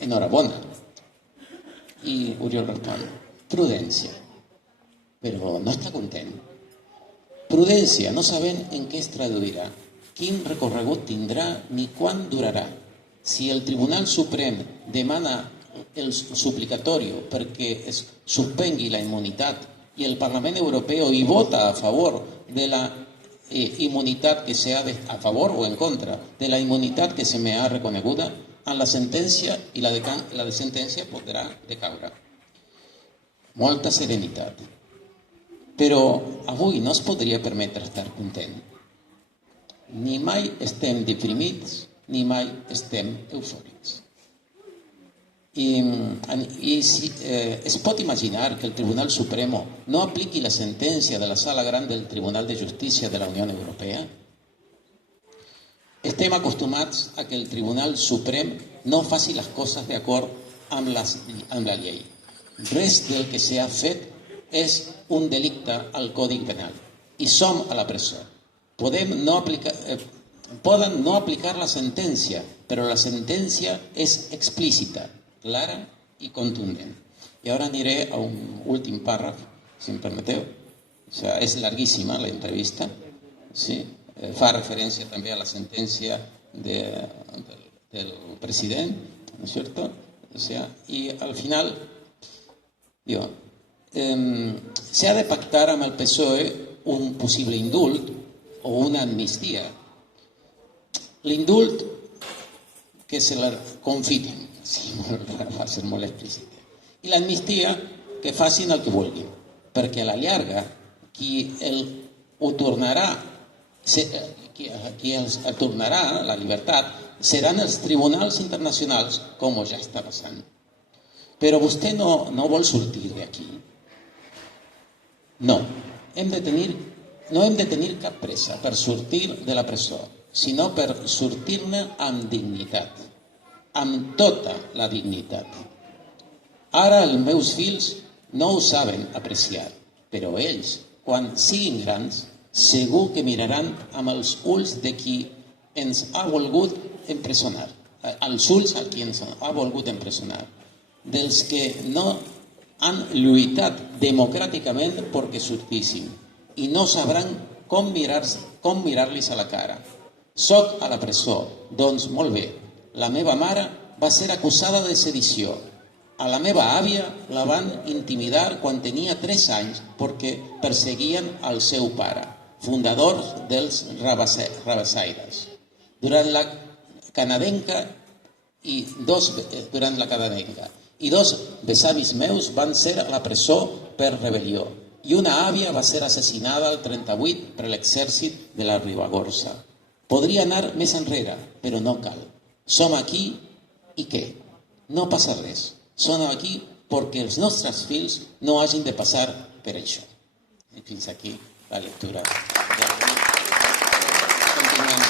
enhorabona. I Oriol respon, prudència. Però no està content. Prudència, no sabent en què es traduirà, quin recorregut tindrà ni quan durarà. Si el Tribunal Suprem demana el suplicatorio perquè es suspengui la immunitat i el Parlament Europeu hi vota a favor de la inmunitat que sea a favor o en contra de la inmunitat que se me ha reconeguda, en la sentència i la de sentència podrà decaure. Molta serenitat. Però avui no es podria permetre estar content. Ni mai estem deprimits, ni mai estem eufòrics. Es pot imaginar que el Tribunal Supremo no apliqui la sentència de la Sala Gran del Tribunal de Justícia de la Unió Europea? Estem acostumats a que el Tribunal Suprem no faci les coses d'acord amb la llei. Res del que s'ha fet és un delicte al Codi Penal i som a la presó. Poden no aplicar la sentència, però la sentència és explícita, clara i contundent. I ara aniré a un últim pàrraf, si em permeteu. És larguíssima la entrevista. Fa referència també a la sentència del president, ¿no es cierto? Y al final, se ha de pactar amb el PSOE un possible indult o una amnistia. L'indult que se la confiten, va ser molt explícit. I l'amnistia que facin el que vulguin, perquè a la llarga qui els tornarà la llibertat seran els tribunals internacionals, com ja està passant. Però vostè no vol sortir d'aquí. No hem de tenir cap pressa per sortir de la presó, sinó per sortir-ne amb dignitat, amb tota la dignitat. Ara els meus fills no ho saben apreciar, però ells, quan siguin grans, segur que miraran amb els ulls de qui ens ha volgut empresonar, els ulls a qui ens ha volgut empresonar, dels que no han lluitat democràticament perquè sortissin i no sabran com mirar-los a la cara. Soc a la presó, doncs molt bé. La meva mare va ser acusada de sedició. A la meva àvia la van intimidar quan tenia 3 anys perquè perseguien el seu pare, fundador dels Rabassaires. Durant la canadenca i dos besavis meus van ser a la presó per rebel·lió i una àvia va ser assassinada al 38 per l'exèrcit de la Ribagorça. Podria anar més enrere, però no cal. Som aquí i què? No passa res. Som aquí perquè els nostres fills no hagin de passar per això. Fins aquí la lectura. Continuem.